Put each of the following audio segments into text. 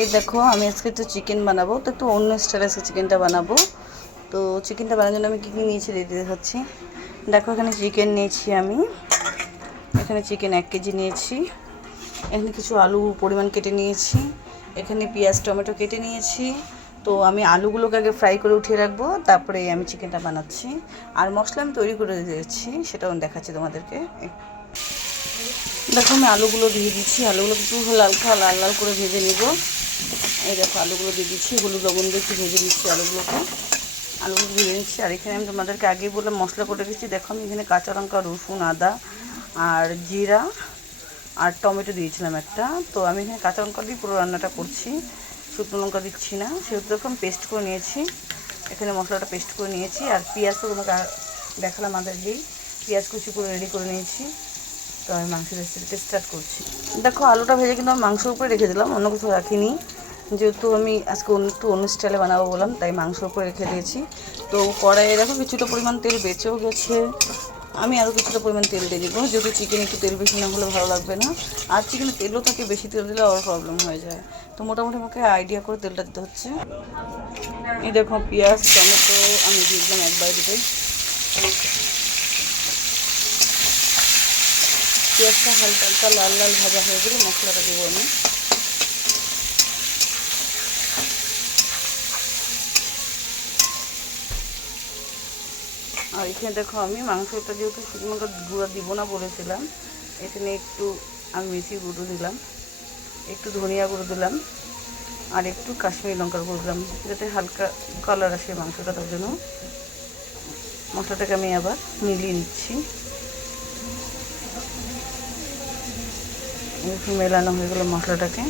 এই দেখো আমি আজকে একটু চিকেন বানাবো, তো একটু অন্য স্টাইলে আজকে চিকেনটা বানাবো। তো চিকেনটা বানানোর জন্য আমি কী কী নিয়েছি রেডি দেখাচ্ছি। দেখো এখানে চিকেন নিয়েছি আমি, এখানে চিকেন 1 কেজি নিয়েছি, এখানে কিছু আলু পরিমাণ কেটে নিয়েছি, এখানে পেঁয়াজ টমেটো কেটে নিয়েছি। তো আমি আলুগুলোকে আগে ফ্রাই করে উঠিয়ে রাখবো, তারপরে আমি চিকেনটা বানাচ্ছি। আর মশলা আমি তৈরি করে দিয়েছি, সেটাও আমি দেখাচ্ছি তোমাদেরকে। দেখো আমি আলুগুলো দিয়ে দিচ্ছি, আলুগুলো একটু লাল লাল করে ভেজে নিব। এই দেখো আলুগুলো দিয়ে দিচ্ছি, হলুদ লবণ দিয়ে একটু ভেজে নিচ্ছি আলুগুলো ভেজে নিচ্ছি। আর এখানে আমি তোমাদেরকে আগেই বললাম মশলা করে রেখেছি। দেখো আমি এখানে কাঁচা লঙ্কা, রসুন, আদা আর জিরা আর টমেটো দিয়েছিলাম একটা। তো আমি এখানে কাঁচা লঙ্কা দিয়ে পুরো রান্নাটা করছি, শুকনো লঙ্কা দিচ্ছি না। সেহেতু দেখো আমি পেস্ট করে নিয়েছি, এখানে মশলাটা পেস্ট করে নিয়েছি। আর পেঁয়াজ তো তোমাকে দেখালাম আগেই, পেঁয়াজ কুচি করে রেডি করে নিয়েছি। তো আমি মাংসের রেসিপিটা স্টার্ট করছি। দেখো আলুটা ভেজে কিন্তু আমি মাংসের উপরে রেখে দিলাম, অন্য কিছু রাখিনি। যেহেতু আমি আজকে একটু অন্য স্টাইলে বানাবো বললাম, তাই মাংসের উপরে রেখে দিয়েছি। তো কড়াইয়ে দেখো কিছুটা পরিমাণ তেল বেঁচেও গেছে, আমি আরও কিছুটা পরিমাণ তেল দিয়ে দেবো। যেহেতু চিকেন একটু তেল বেশি না হলে ভালো লাগবে না, আর চিকেনে তেলও থাকে, বেশি তেল দিলে আবার প্রবলেম হয়ে যায়। তো মোটামুটি আমাকে আইডিয়া করে তেলটা দিতে হচ্ছে। এই দেখো পেঁয়াজ টমেটো আমি দিয়ে দিলাম একবারে দুটোই। পেঁয়াজটা হালকা হালকা লাল লাল ভাজা হয়ে গেলে মশলাটা দেবো আমি। আর এখানে দেখো আমি মাংসটা যেহেতু শুকনো লঙ্কা গুঁড়া দিব না বলেছিলাম, এখানে একটু আমি মেথি গুঁড়ো দিলাম, একটু ধনিয়া গুঁড়ো দিলাম, আর একটু কাশ্মীরি লঙ্কার গুঁড়ো দিলাম, যাতে হালকা কালার আসে মাংসটা। তার জন্য মশলাটাকে আমি আবার মিলিয়ে নিচ্ছি। একটু মেলানো হয়ে গেল মশলাটাকে।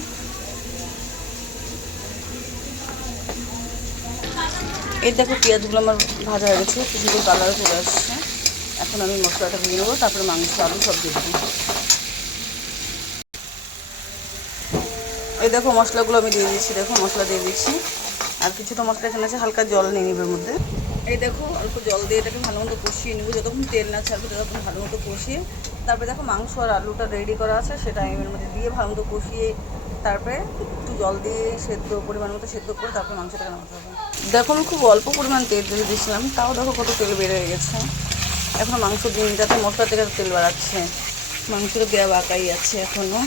এই দেখো পেঁয়াজগুলো আমার ভাজা হয়ে গেছে, একটু সুন্দর কালারও চলে আসছে। এখন আমি মশলাটা ভেজে নেবো, তারপরে মাংস আলু সব দিয়ে দেবো। এই দেখো মশলাগুলো আমি দিয়ে দিচ্ছি, দেখো মশলা দিয়ে দিচ্ছি। আর কিছুটা মশলা এখানে আছে, হালকা জল নিয়ে নিবে মধ্যে। এই দেখো অল্প জল দিয়ে এটাকে ভালো মতো কষিয়ে নেবো, যতক্ষণ তেল না ছাড়বে ততক্ষণ ভালো মতো কষিয়ে তারপরে দেখো মাংস আর আলুটা রেডি করা আছে, সেটা আমি এর মধ্যে দিয়ে ভালো মতো কষিয়ে তারপরে একটু জল দিয়ে পরিমাণ মতো সেদ্ধ করে তারপরে মাংসটাকে নামাতে হবে। দেখো আমি খুব অল্প পরিমাণ তেল দিয়ে দিয়েছিলাম, তাও দেখো কত তেল বেড়ে গেছে। এখন মাংস দিন যাতে মশলা থেকে তেল বাড়াচ্ছে, মাংসটা দেওয়া বাঁকাই আছে এখনও।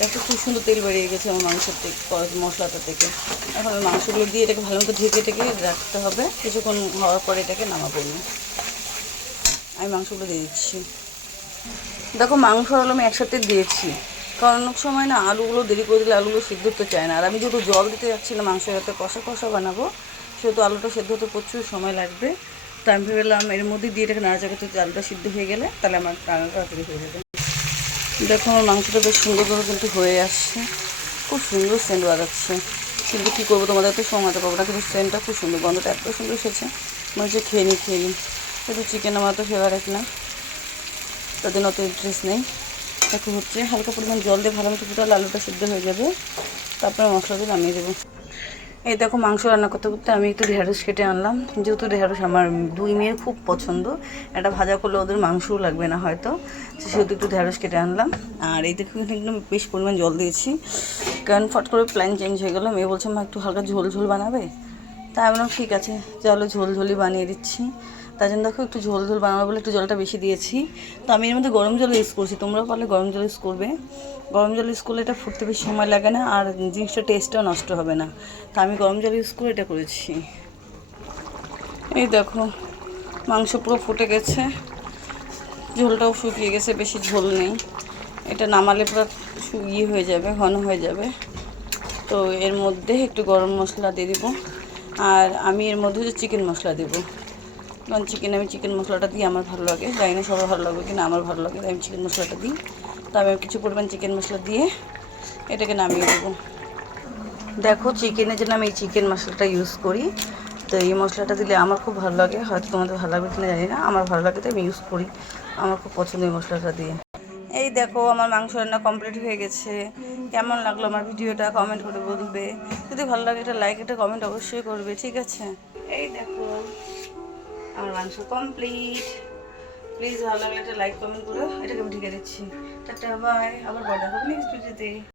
দেখো খুব সুন্দর তেল বেরিয়ে গেছে আমার মাংসের থেকে, মশলাটা থেকে। এখন মাংসগুলো দিয়ে এটাকে ভালো মতো ঢেকে রাখতে হবে, কিছুক্ষণ হওয়ার পরে এটাকে নামাবো না। আমি মাংসগুলো দিয়ে দিচ্ছি। দেখো মাংস আর আলু আমি একসাথে দিয়েছি, কারণ অনেক সময় না আলুগুলো দেরি করে দিলে আলুগুলো সিদ্ধ হতে চায় না। আর আমি যেহেতু জল দিতে যাচ্ছি না, মাংসের যাতে কষা কষা বানাবো, সেহেতু আলুটা সেদ্ধ হতে প্রচুর সময় লাগবে। তো আমি ভেবেলাম এর মধ্যে দিয়ে এটাকে নাড়াচাড়া করতে, আলুটা সিদ্ধ হয়ে গেলে তাহলে আমার রান্নাটা তাড়াতাড়ি হয়ে যাবে। দেখো আমার মাংসটা বেশ সুন্দরভাবে কিন্তু হয়ে আসছে, খুব সুন্দর সেন্ট বাজাচ্ছে। কিন্তু কী করবো, তোমাদের তো সময়তে পাবো না, কিন্তু সেন্টটা খুব সুন্দর, গন্ধটা এত সুন্দর এসেছে, মনে হচ্ছে খেয়ে নিই। কিন্তু চিকেন আমার তো ফেভারিট না, তার জন্য অত ইন্টারেস্ট নেই। এখন হচ্ছে হালকা পরিমাণ জল দিয়ে ভালো মতো ফুটালে আলুটা সিদ্ধ হয়ে যাবে, তারপরে মশলা দিয়ে নামিয়ে দেবো। এই দেখো মাংস রান্না করতে করতে আমি একটু ঢেঁড়স কেটে আনলাম, যেহেতু ঢেঁড়স আমার 2 মেয়ের খুব পছন্দ। এটা ভাজা করলে ওদের মাংসও লাগবে না হয়তো, সেহেতু একটু ঢেঁড়স কেটে আনলাম। আর এই দেখো একদম বেশ পরিমাণ জল দিয়েছি, কারণ ফট করে প্ল্যান চেঞ্জ হয়ে গেলো। মেয়ে বলছে মা একটু হালকা ঝোল ঝোল বানাবে, তাই আমি বললাম ঠিক আছে চলো ঝোল ঝোলই বানিয়ে দিচ্ছি। তার জন্য দেখো একটু ঝোল ঝোল বানাবো বলে একটু জলটা বেশি দিয়েছি। তো আমি এর মধ্যে গরম জল ইউজ করছি, তোমরাও পারলে গরম জল ইউজ করবে। গরম জল ইউজ করলে এটা ফুটতে বেশি সময় লাগে না, আর জিনিসটা টেস্টটাও নষ্ট হবে না। তা আমি গরম জল ইউজ করে এটা করেছি। এই দেখো মাংস পুরো ফুটে গেছে, ঝোলটাও শুকিয়ে গেছে, বেশি ঝোল নেই। এটা নামালে পুরো হয়ে যাবে, ঘন হয়ে যাবে। তো এর মধ্যে একটু গরম মশলা দিয়ে দেবো, আর আমি এর মধ্যে চিকেন মশলা দেবো, কারণ আমি চিকেন মশলাটা দিই, আমার ভালো লাগে। জানি না সবার ভালো লাগবে কিনা, আমার ভালো লাগে তাই আমি চিকেন মশলাটা দিই। তো আমি কিছু পরিমাণ চিকেন মশলা দিয়ে এটাকে নামিয়ে দেবো। দেখো চিকেনের জন্য আমি এই চিকেন মশলাটা ইউজ করি, তো এই মশলাটা দিলে আমার খুব ভালো লাগে, হয়তো তোমাদের ভালো লাগবে কিনা জানি না, আমার ভালো লাগে তাই আমি ইউজ করি, আমার খুব পছন্দ এই মশলাটা দিয়ে। এই দেখো আমার মাংস রান্না কমপ্লিট হয়ে গেছে। কেমন লাগলো আমার ভিডিওটা কমেন্ট করে বলবে, যদি ভালো লাগে একটা লাইক একটা কমেন্ট অবশ্যই করবে, ঠিক আছে। এই দেখো আমার মাংস কমপ্লিট, প্লিজ ভালো লাগলে একটা লাইক কমেন্ট করো। এটাকে আমি ঢেকে দিচ্ছি। টাটা বাই, আবার পরে দেখা হবে নেক্সট ভিডিওতে।